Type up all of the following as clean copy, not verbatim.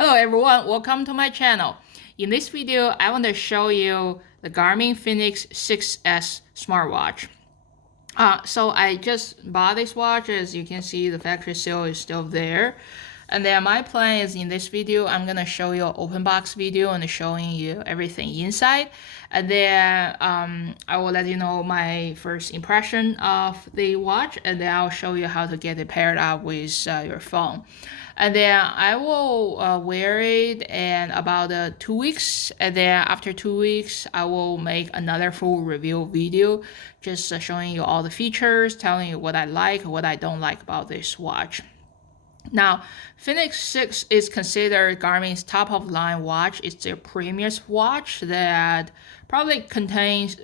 Hello everyone, welcome to my channel. In this video, I want to show you the Garmin fenix 6S smartwatch. So I just bought this watch. As you can see, the factory seal is still there. And then my plan is in this video, I'm gonna show you an open box video and showing you everything inside. And then I will let you know my first impression of the watch, and then I'll show you how to get it paired up with your phone. And then I will wear it in about 2 weeks. And then after 2 weeks, I will make another full review video, just showing you all the features, telling you what I like, what I don't like about this watch. Now, Fenix 6 is considered Garmin's top-of-line watch. It's their premium watch that probably contains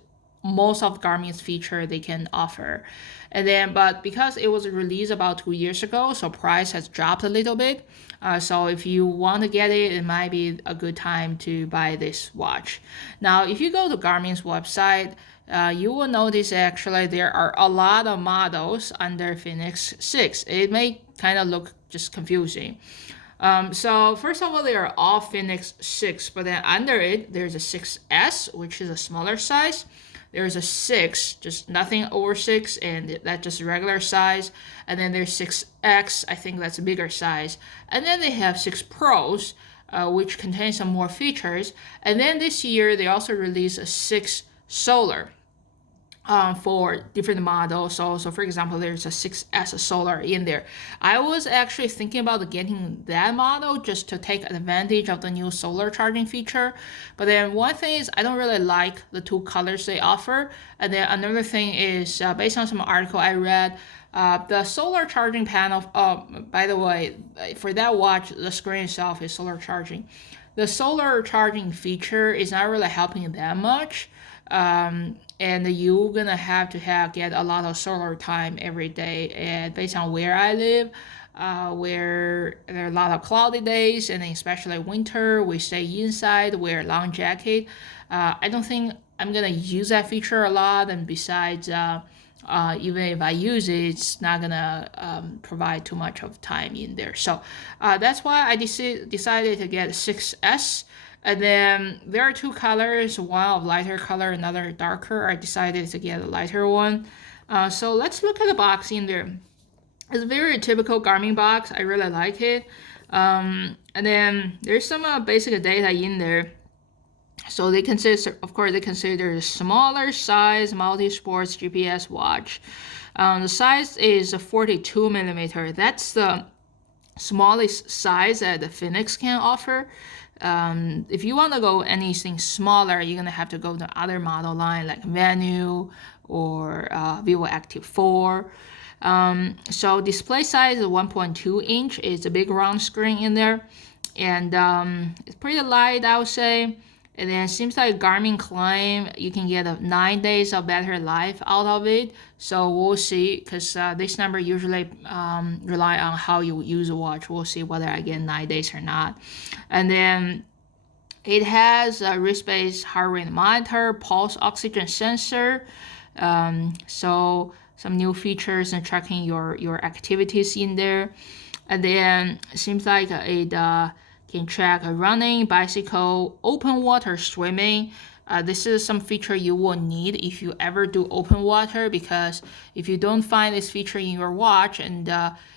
most of Garmin's feature they can offer. And then, but because it was released about 2 years ago, so price has dropped a little bit. So if you want to get it, it might be a good time to buy this watch. Now, if you go to Garmin's website, you will notice actually there are a lot of models under Fenix 6. It may kind of look just confusing. So first of all, they are all Fenix 6, but then under it, there's a 6S, which is a smaller size. There's a 6, just nothing over 6, and that's just regular size. And then there's 6X, I think that's a bigger size. And then they have 6 Pros, which contains some more features. And then this year, they also released a 6 Solar. For different models. So for example, there's a 6S Solar in there. I was actually thinking about getting that model just to take advantage of the new solar charging feature. But then one thing is I don't really like the 2 colors they offer. And then another thing is based on some article I read, the solar charging panel, by the way, for that watch, the screen itself is solar charging. The solar charging feature is not really helping that much. And you're gonna have to get a lot of solar time every day. And based on where I live, where there are a lot of cloudy days, and especially winter, we stay inside, wear a long jacket. I don't think I'm gonna use that feature a lot. And besides, even if I use it, it's not gonna provide too much of time in there. So that's why I decided to get 6S. And then there are 2 colors, one of lighter color, another darker. I decided to get a lighter one. So let's look at the box in there. It's a very typical Garmin box. I really like it. And then there's some basic data in there. So they consider, of course, they consider smaller size multi-sports GPS watch. The size is 42 millimeter. That's the smallest size that the Fenix can offer. If you want to go anything smaller, you're gonna have to go to other model line like Venue or Vivo Active 4. So display size is 1.2 inch. It's a big round screen in there, and it's pretty light, I would say. And then it seems like Garmin claim you can get 9 days of battery life out of it. So we'll see, because this number usually rely on how you use a watch. We'll see whether I get 9 days or not. And then it has a wrist-based heart rate monitor, pulse oxygen sensor. So some new features and tracking your activities in there. And then it seems like it can track running, bicycle, open water swimming. This is some feature you will need if you ever do open water, because if you don't find this feature in your watch and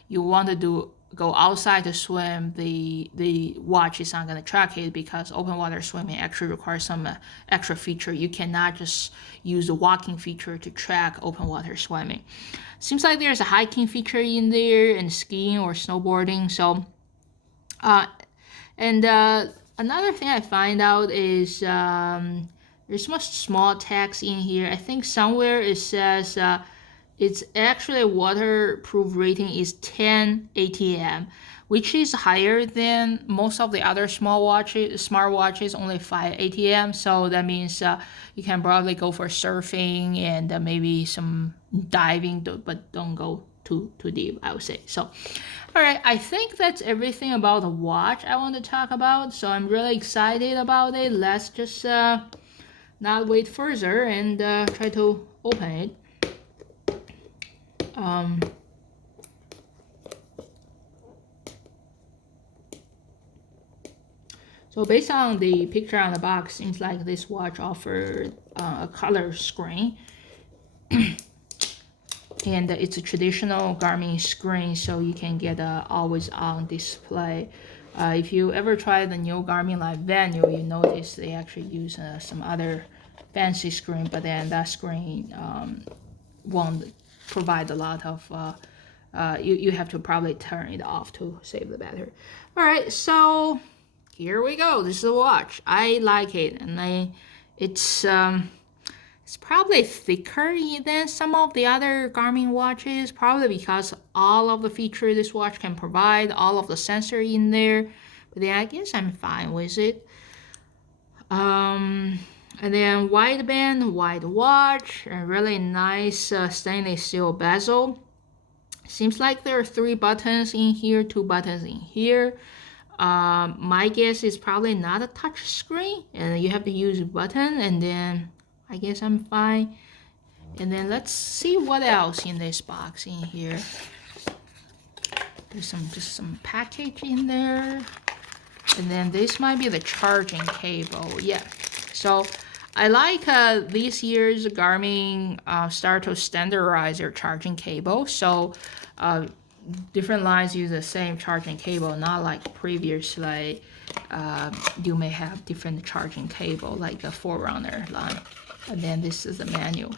you want to go outside to swim, the watch is not going to track it, because open water swimming actually requires some extra feature. You cannot just use the walking feature to track open water swimming. Seems like there's a hiking feature in there, and skiing or snowboarding. So and another thing I find out is there's much small text in here. I think somewhere it says it's actually waterproof rating is 10 ATM, which is higher than most of the other smartwatches, only 5 ATM. So that means you can probably go for surfing and maybe some diving, but don't go too deep, I would say. So, all right, I think that's everything about the watch I want to talk about. So I'm really excited about it. Let's just not wait further and try to open it. So So based on the picture on the box, seems like this watch offers a color screen. And it's a traditional Garmin screen, so you can get a always on display. If you ever try the new Garmin Live Venue, you notice they actually use some other fancy screen, but then that screen won't provide a lot of you have to probably turn it off to save the battery. All right, so here we go. This is a watch. I like it, and it's probably thicker than some of the other Garmin watches, probably because all of the features this watch can provide, all of the sensor in there. But then I guess I'm fine with it. And then wideband, wide watch, a really nice stainless steel bezel. Seems like there are 3 buttons in here, 2 buttons in here. My guess is probably not a touch screen, and you have to use a button, and then I guess I'm fine. And then let's see what else in this box in here. There's just some package in there. And then this might be the charging cable. Yeah. So I like this year's Garmin start to standardize their charging cable. So different lines use the same charging cable, not like previously you may have different charging cable like the Forerunner line. And then this is the manual.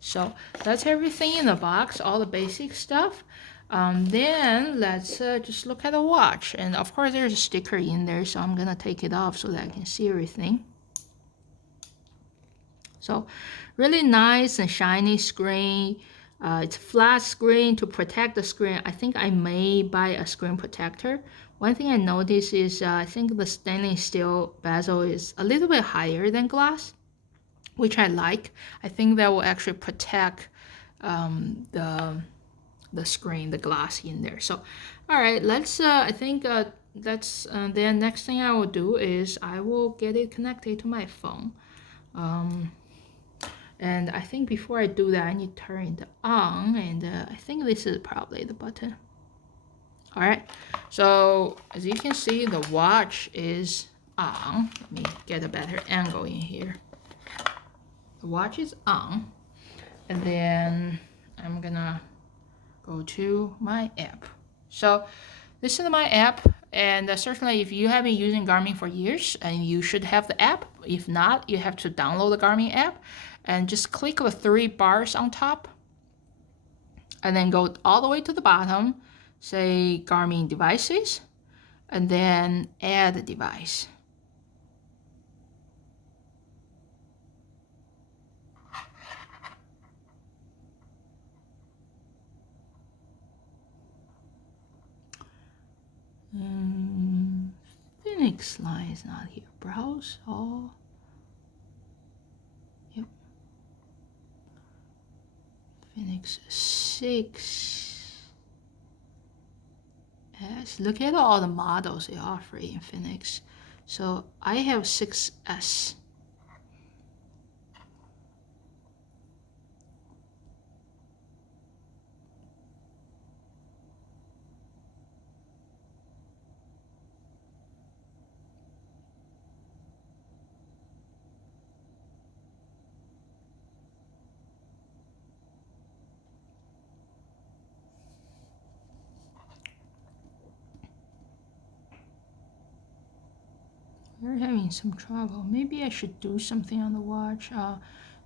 So that's everything in the box, all the basic stuff. Then let's just look at the watch. And of course there's a sticker in there, so I'm gonna take it off so that I can see everything. So really nice and shiny screen. It's a flat screen. To protect the screen, I think I may buy a screen protector. One thing I noticed is I think the stainless steel bezel is a little bit higher than glass, which I like. I think that will actually protect the screen, the glass in there. So, all right, let's. I think that's. Then next thing I will do is I will get it connected to my phone. And I think before I do that, I need to turn it on. And I think this is probably the button. All right. So as you can see, the watch is on. Let me get a better angle in here. The watch is on, and then I'm gonna go to my app. So this is my app, and certainly if you have been using Garmin for years, and you should have the app. If not, you have to download the Garmin app and just click the 3 bars on top, and then go all the way to the bottom, say Garmin devices, and then add a device. Fenix line is not here. Browse all. Yep. Fenix 6S. Look at all the models they offer in Fenix. So I have 6S. We're having some trouble. Maybe I should do something on the watch.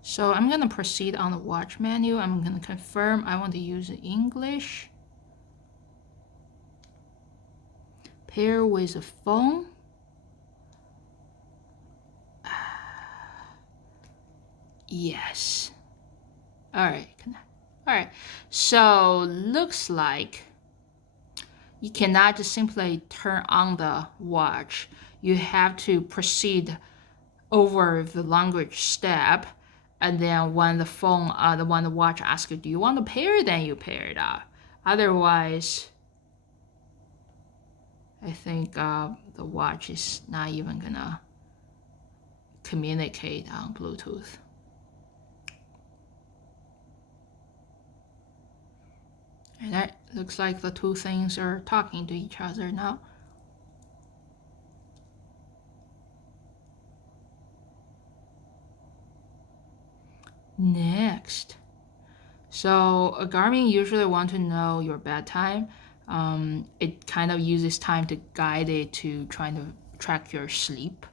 So I'm gonna proceed on the watch menu. I'm gonna confirm I want to use English. Pair with a phone. Yes. All right. All right. So looks like you cannot just simply turn on the watch. You have to proceed over the language step, and then when the phone, when the watch asks you, do you want to pair, then you pair it up. Otherwise, I think the watch is not even gonna communicate on Bluetooth. And that looks like the 2 things are talking to each other now. Next. So Garmin usually want to know your bedtime. It kind of uses time to guide it to trying to track your sleep.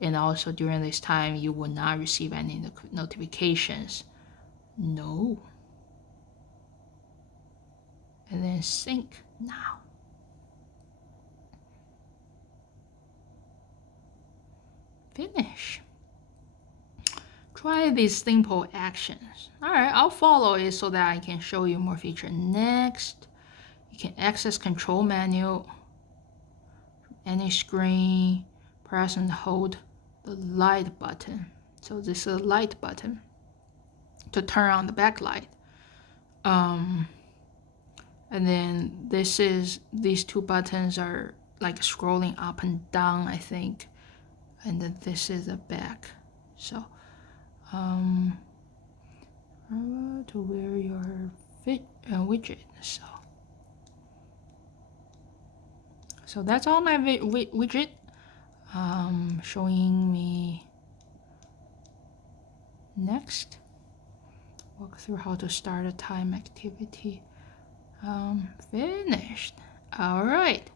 And also during this time, you will not receive any notifications. No. And then sync now. Finish. Try these simple actions. All right, I'll follow it so that I can show you more feature. Next, you can access control menu, any screen, press and hold the light button. So this is a light button to turn on the backlight. And then these two buttons are like scrolling up and down, I think. And then this is the back. So to wear your widget. So that's all my widget. Showing me next. Walk through how to start a time activity. Finished. All right.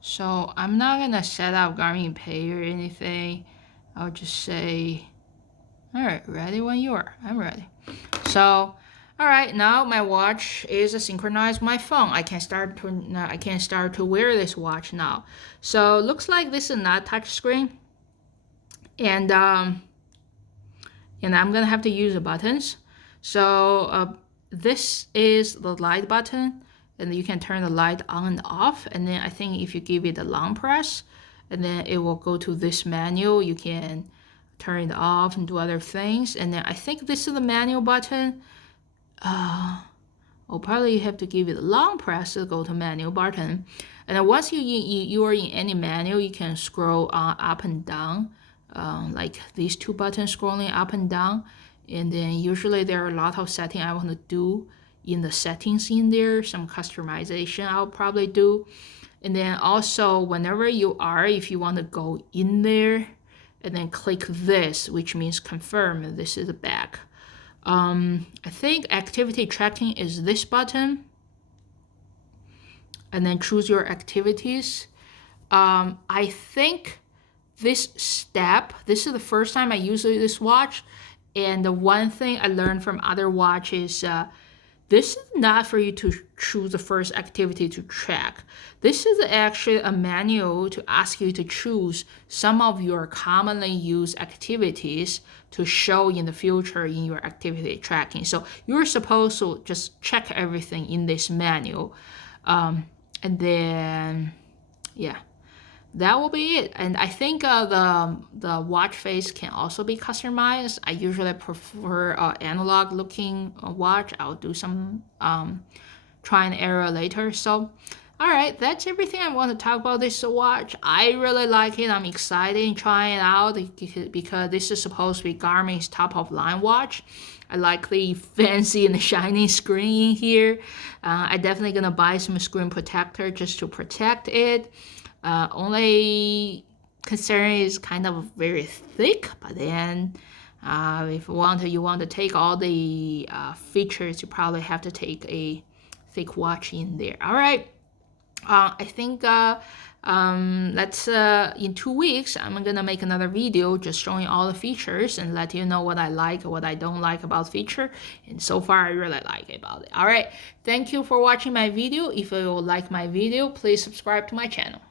So I'm not gonna set up Garmin Pay or anything. I'll just say, all right, ready when you are. I'm ready. So, all right, now my watch is synchronized with my phone. I can start to wear this watch now. So looks like this is not touch screen, and I'm gonna have to use the buttons. So this is the light button, and you can turn the light on and off. And then I think if you give it a long press, and then it will go to this menu. You can turn it off and do other things. And then I think this is the manual button. Probably you have to give it a long press to go to manual button. And then once you are in any menu, you can scroll up and down, like these two buttons scrolling up and down. And then usually there are a lot of settings I want to do in the settings in there, some customization I'll probably do. And then also whenever you are, if you want to go in there and then click this, which means confirm, this is the back. I think activity tracking is this button. And then choose your activities. I think this step, this is the first time I use this watch. And the one thing I learned from other watches, this is not for you to choose the first activity to track. This is actually a manual to ask you to choose some of your commonly used activities to show in the future in your activity tracking. So you're supposed to just check everything in this manual. And then, yeah. That will be it. And I think the watch face can also be customized. I usually prefer analog looking watch. I'll do some try and error later. So, all right, that's everything I want to talk about this watch. I really like it. I'm excited in trying it out because this is supposed to be Garmin's top of line watch. I like the fancy and the shiny screen in here. I definitely gonna buy some screen protector just to protect it. Only concern is kind of very thick, but then if you want to take all the features, you probably have to take a thick watch in there. All right. I think let's in 2 weeks I'm gonna make another video just showing all the features and let you know what I like, what I don't like about feature. And so far I really like about it. All right, thank you for watching my video. If you like my video, please subscribe to my channel.